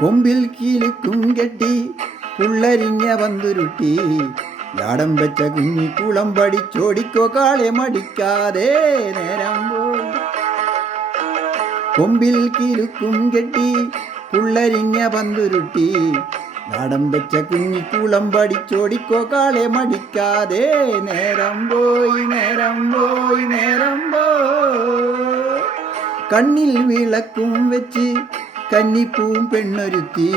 കൊമ്പിൽ കിലുക്കും കെട്ടി പുള്ളരിഞ്ഞ പന്തുരുട്ടി ലാടം വെച്ച കുഞ്ഞിക്കുളം പഠിച്ചോടിക്കോ കാളെ മടിക്കാതെ നേരം പോയി. കൊമ്പിൽ കിലുക്കും കെട്ടി പുള്ളരിഞ്ഞ പന്തുരുട്ടി ലാടം വെച്ച കുഞ്ഞിക്കുളം പഠിച്ചോടിക്കോ കാളെ മടിക്കാതെ നേരം പോയി നേരം പോയി നേരം പോയി. കണ്ണിൽ വിളക്കും വെച്ച് കന്നിപ്പൂവും പെണ്ണൊരുത്തി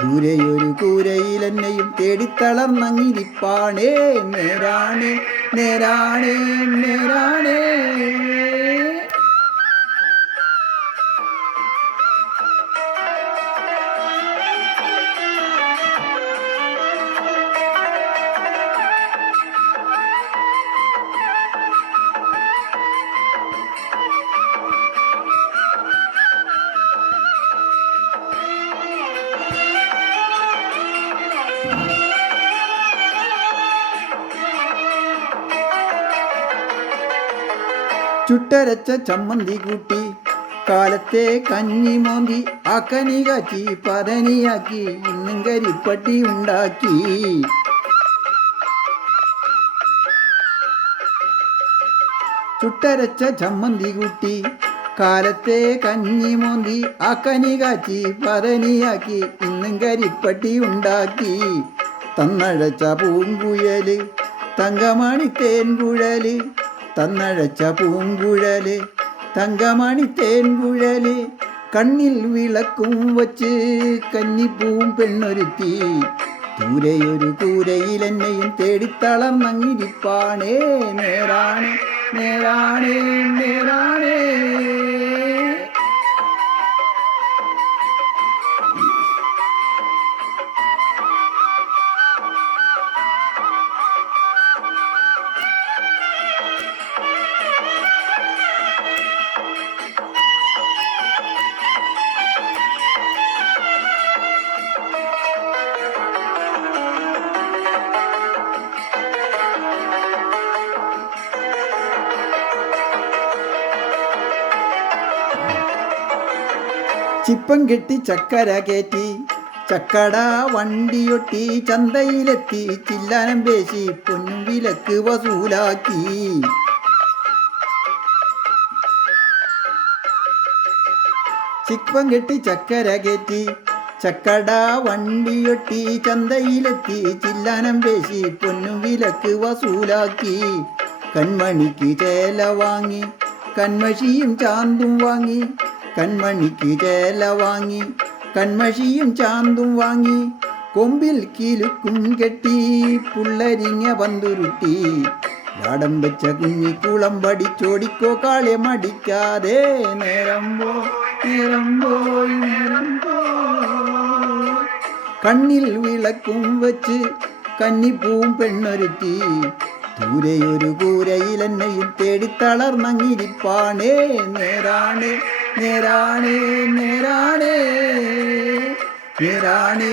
ദൂരെയൊരു കൂരയിൽ എന്നെയും തേടിത്തളർന്നങ്ങിരിപ്പാണേ നേരാണേ നേരാണേ നേരാണേ. ചുട്ടരച്ച ചമ്മന്തി കൂട്ടി കാലത്തെ കഞ്ഞി മോന്തി ആക്കനി കാച്ചി പതനിയാക്കി ഇന്നും കരിപ്പട്ടി ഉണ്ടാക്കി. ചുട്ടരച്ച ചമ്മന്തി കൂട്ടി കാലത്തെ കഞ്ഞി മോന്തി ആക്കനി കാച്ചി പതനിയാക്കി ഇന്നും കരിപ്പട്ടി ഉണ്ടാക്കി. തന്നഴച്ച പൂങ്കുഴല് തങ്കമണി തേൻകുഴല് തന്നഴച്ച പൂങ്കുഴല് തങ്കമണി തേൻകുഴല് കണ്ണിൽ വിളക്കും വച്ച് കന്നിപ്പൂവും പെണ്ണൊരുത്തി ദൂരെയൊരു കൂരയിൽ എന്നെയും തേടിത്തളർന്നങ്ങിരിപ്പാണേ നേരാണേ നേരാണേ നേരാണേ. ചിപ്പം കെട്ടി ചക്കര കയറ്റി ചക്കട വണ്ടിയൊട്ടി ചന്തയിലെത്തി ചില്ലാനം പേശി പൊന്നും വിലക്ക് വസൂലാക്കി. ചിപ്പം കെട്ടി ചക്കര കയറ്റി ചക്കട വണ്ടിയൊട്ടി ചന്തയിലെത്തി ചില്ലാനം പേശി പൊന്നും വിലക്ക് വസൂലാക്കി. കൺമണിക്ക് ചേല വാങ്ങി കൺമഷിയും ചാന്തും വാങ്ങി കൺമണിക്ക് ചേല വാങ്ങി കൺമഷിയും ചാന്തും വാങ്ങി. കൊമ്പിൽ കിലുക്കും കെട്ടി പുള്ളരിഞ്ഞ പന്തുരുട്ടി ലാടം വെച്ച കുഞ്ഞിക്കുളം പഠിച്ചോടിക്കോ കാളെ മടിക്കാതെ നേരം പോയി നേരം പോയി നേരം പോയി. കണ്ണിൽ വിളക്കും വെച്ച് കന്നിപ്പൂവും പെണ്ണൊരുത്തി ദൂരെയൊരു കൂരയിൽ എന്നെയും തേടിത്തളർന്നങ്ങിരിപ്പാണേ നേരാണേ നേരാണേ നേരാണേ നേരാണേ.